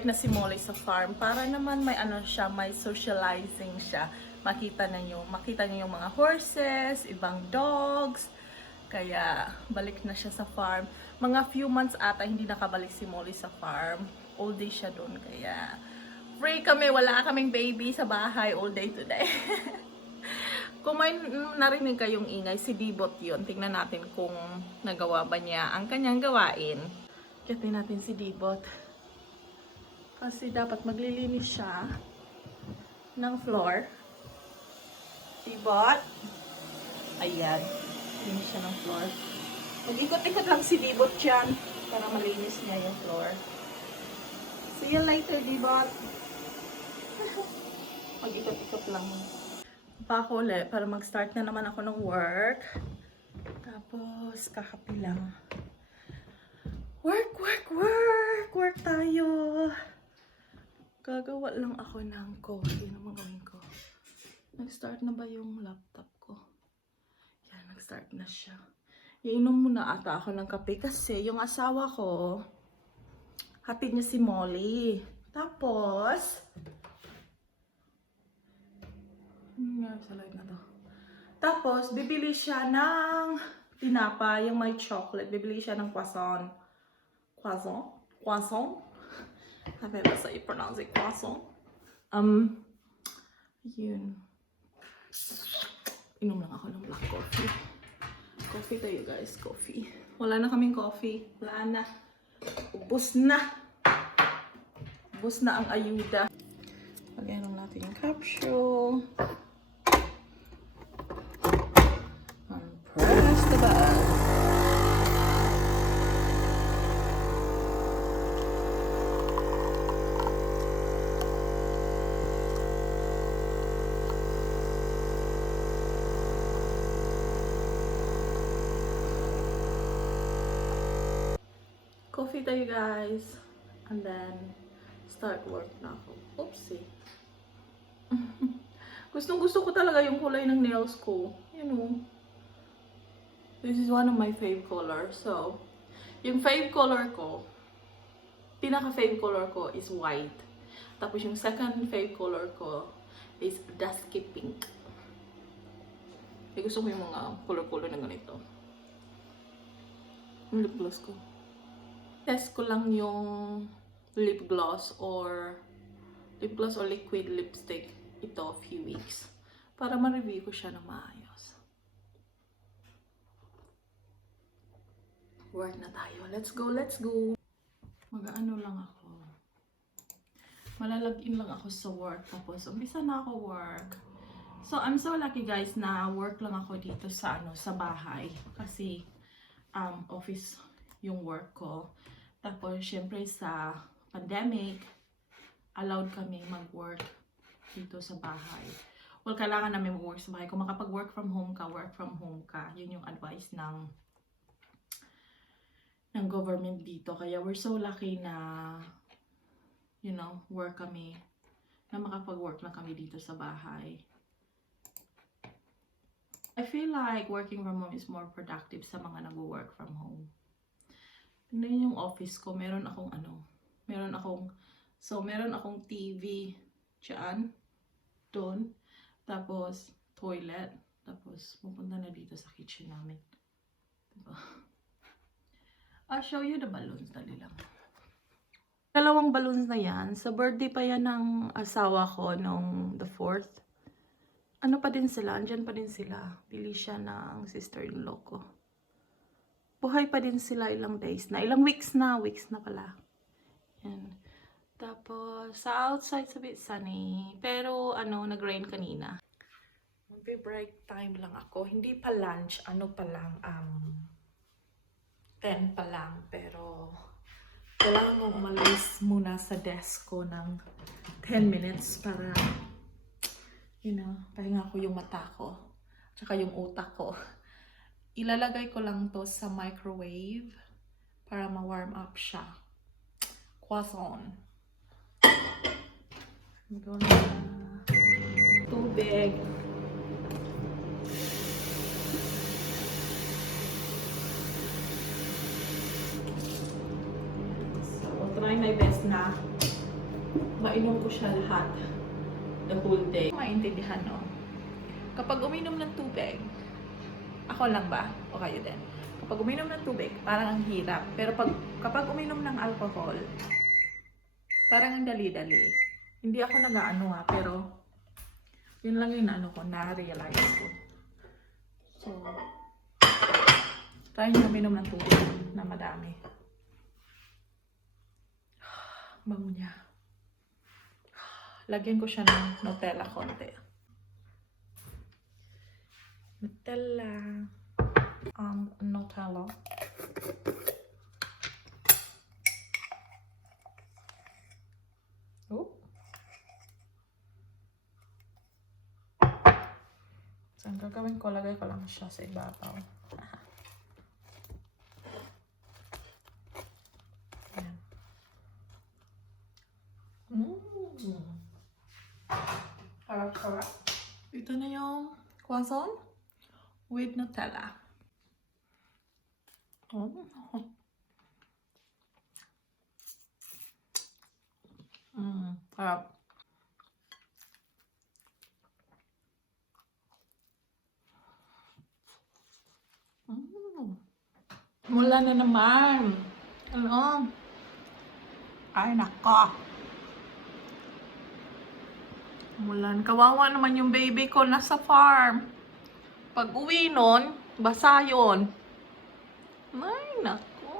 balik na si Molly sa farm para naman may ano siya, may socializing siya. Makita niyo yung mga horses, ibang dogs. Kaya balik na siya sa farm. Mga few months ata hindi nakabalik si Molly sa farm. All day siya doon. Kaya free kami, wala kaming baby sa bahay all day today. Kung may narinig kayong ingay, si Dibot yun. Tingnan natin kung nagawa ba niya ang kanyang gawain. Kiyatin natin si Dibot. Kasi dapat maglilinis siya ng floor. Dibot. Ayan. Linis siya ng floor. Mag-ikot-ikot lang si Dibot dyan para malinis niya yung floor. See you later, Dibot. Mag-ikot-ikot lang. Pa ako ulit para mag-start na naman ako ng work. Tapos, kakapi lang. Work, work, work! Work tayo! Gagawa lang ako ng coffee. Ano gawin ko? Nag-start na ba yung laptop ko? Yan, nag-start na siya. Iinom muna ata ako ng kape kasi yung asawa ko, hatid niya si Molly. Tapos, sa live na to. Tapos, bibili siya ng tinapa, yung may chocolate. Bibili siya ng croissant. Croissant? Croissant? Sabi ba sa i-pronounce it? Croissant? Yun. Inom lang ako ng black coffee. Coffee tayo guys, coffee. Wala na kaming coffee. Wala na. Ubus na. Ubus na ang ayuda. Pag-inom natin yung capsule. Press the button. Coffee tayo guys. And then, start work na ako. Oopsie. Gustong gusto ko talaga yung kulay ng nails ko. You know. This is one of my fave colors. So, yung fave color ko, pinaka-fave color ko is white. Tapos yung second fave color ko is dusky pink. Gusto ko yung mga color-color na ganito. Yung lip gloss ko. Test ko lang yung lip gloss or liquid lipstick ito a few weeks. Para ma-review ko siya na maayos. Work na tayo. Let's go, let's go. Mag-ano lang ako. Malalagin lang ako sa work. Tapos, umpisa na ako work. So, I'm so lucky guys na work lang ako dito sa sa bahay. Kasi, office yung work ko. Tapos, syempre sa pandemic, allowed kami mag-work dito sa bahay. Well, kailangan namin mag-work sa bahay. Kung makapag-work from home ka, work from home ka. Yun yung advice ng government dito. Kaya we're so lucky na, you know, work kami. Na makapag-work na kami dito sa bahay. I feel like working from home is more productive sa mga nag-work from home. Tingnan yung office ko. Meron akong TV dyan, doon, tapos toilet, tapos pupunta na dito sa kitchen namin. Diba? I'll show you the balloons, dali lang. Dalawang balloons na yan. Sa birthday pa yan ng asawa ko nung the 4th. Ano pa din sila? Andyan pa din sila. Bili siya ng sister-in-law ko. Buhay pa din sila ilang days na. Ilang weeks na pala. Yan. Tapos, sa outside, it's a bit sunny. Pero, nag-rain kanina. Mag-break time lang ako. Hindi pa lunch. Pa lang, 10 pa lang. Pero, kailangan mo umalis muna sa desk ko ng 10 minutes para, pahinga ko yung mata ko. Tsaka yung utak ko. Ilalagay ko lang to sa microwave para ma-warm up siya. Croissant. Ito na. Tubig. So, try my best na Mainom ko siya lahat. The whole day. Maintindihan, no? Kapag uminom ng tubig, ako lang ba? O kayo din? Kapag uminom ng tubig, parang ang hirap. Pero kapag uminom ng alcohol, parang ang dali-dali. Hindi ako nag-aano ha, pero yun lang yung na-realize ko. So, try nyo uminom ng tubig na madami. Bango niya. Lagyan ko siya ng Nutella konti. Nutella. Nutella. Oh. So, ang gagawin ko, lagay ko lang siya sa ibabaw. Ayan. Harap-harap. Ito na yung croissant with Nutella. Harap. Mula na naman. Ano? Ay, nako. Mulan. Kawawa naman yung baby ko nasa farm. Pag uwi nun, basa yun. Ay, nako.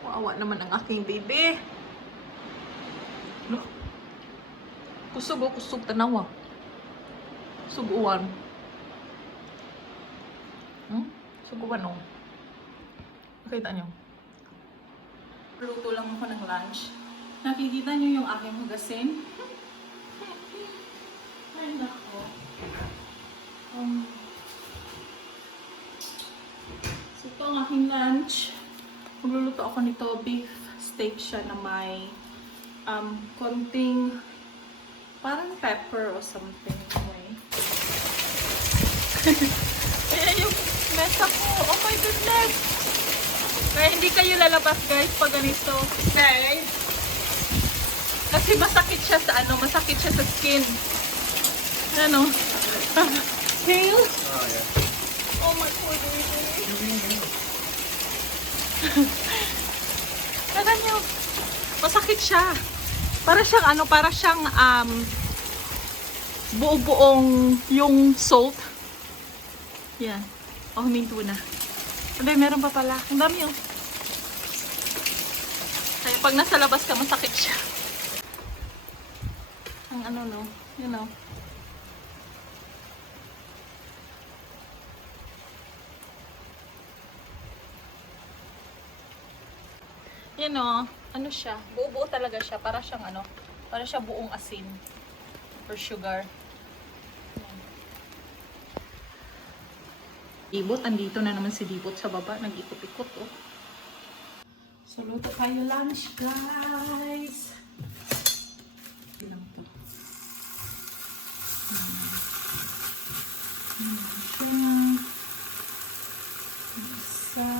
Kawawa naman ang aking baby. Look. Kusog o kusog tanawa. Suguan. Suguan o. Nakita nyo? Luto lang ako ng lunch. Nakikita nyo yung aking hugasin? Ay, nako. So, ito ang aking lunch. Magluluto ako nito. Beef steak siya na may konting parang pepper or something. Anyway. Ayan yung mesa ko. Oh my goodness! Kaya hindi kayo lalabas guys pag ganito. Guys! Kasi masakit siya sa masakit siya sa skin. Ano? Hail? Oh, yeah. Oh my poor baby. Tignan niyo. Masakit siya. Para siyang buo-buong yung salt. Yan. Oh, huminto na. Sabi, meron pa pala. Ang dami yun. Kaya pag nasa labas ka, masakit siya. Ang no? You know. You know, ano siya? Buo-buo talaga siya. Para siyang para siyang buong asin. Or sugar. Dibot, andito na naman si Dibot sa baba. Nag-ikot-ikot, oh. So, luto tayo lunch, guys. Ilang to? Isa.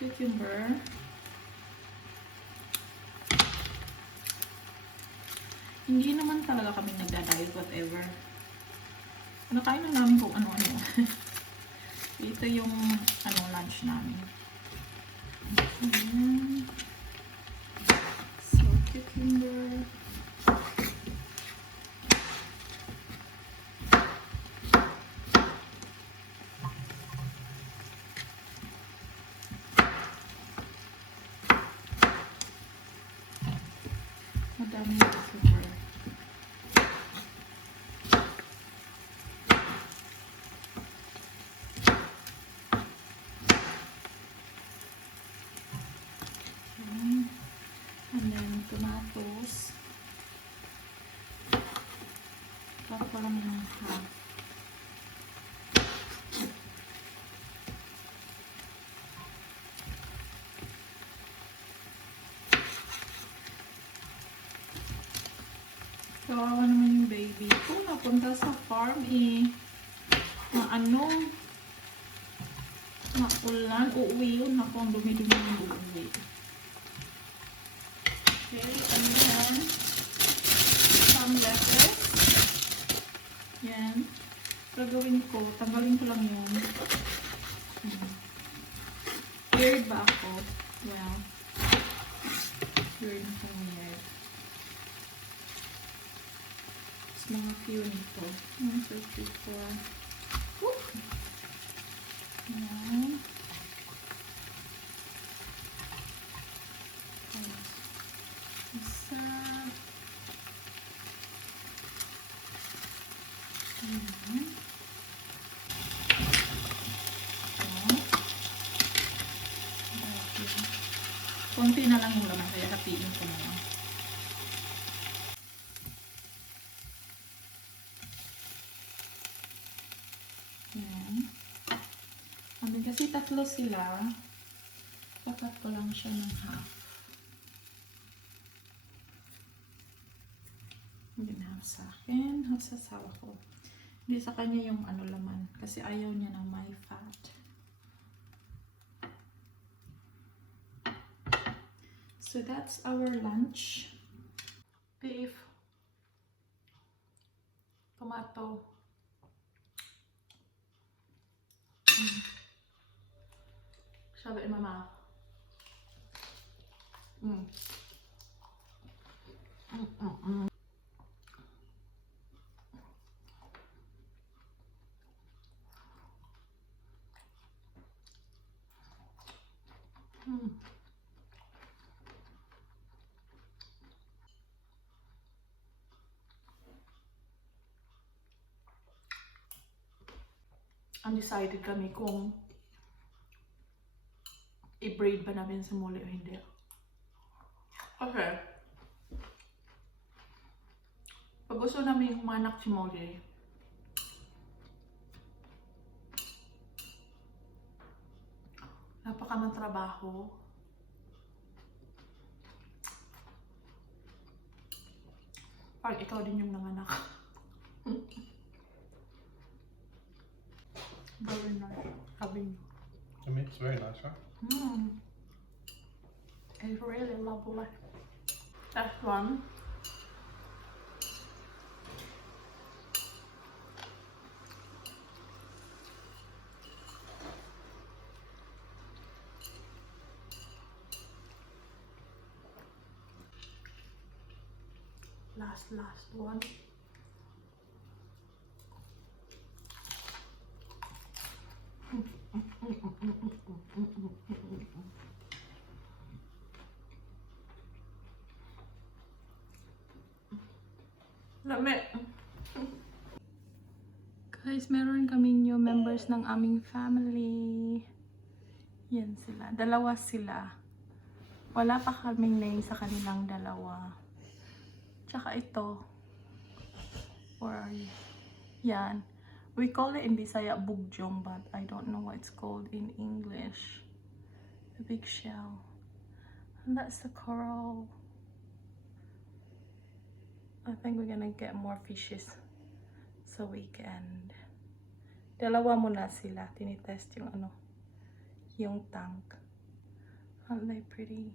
Cucumber. Hindi naman talaga kami nagda-diet, whatever. Nakain na namin kung ano-ano. Ito yung lunch namin. So, cucumber. Madami yung cucumber. Cut ko lang ng half. Kawawa naman yung baby ko. Napunta sa farm na ulan. Uuwi yun. Ako ang dumi-dumi yung uuwi. Okay, and then some lettuce. Yan. Gagawin ko. Tanggalin ko lang yun. Weird ba ako? Well, weird ako weird. Mga few nito. 1, 2, 3, 4. Whoop! Ayan. Isa. Ayan. Konti na lang yung laman, kaya hatiin ko na lang. Kasi tatlo sila, kakat ko lang siya ng half. Hindi na half sa akin, half sa asawa ko. Hindi sa kanya yung laman, kasi ayaw niya ng may fat. So that's our lunch. Beef, tomato, sabi ni mama. Undecided kami kung i-braid ba namin sa muli o hindi. Okay. Pag gusto namin humanak si Molly, napakamang trabaho. Parang ikaw din yung nanganak. Very nice. Having. I mean, it's very nice, huh? It's really lovely. That's one. Last one. Lami. Guys, meron kaming new members ng aming family. Yan sila. Dalawa sila. Wala pa kaming name sa kanilang dalawa. Tsaka ito. Where are you? Yan. We call it in Bisaya bugjong, but I don't know what it's called in English. The big shell. And that's the coral. I think we're gonna get more fishes sa weekend. Dalawa muna sila. Tinitest yung yung tank. Aren't they pretty?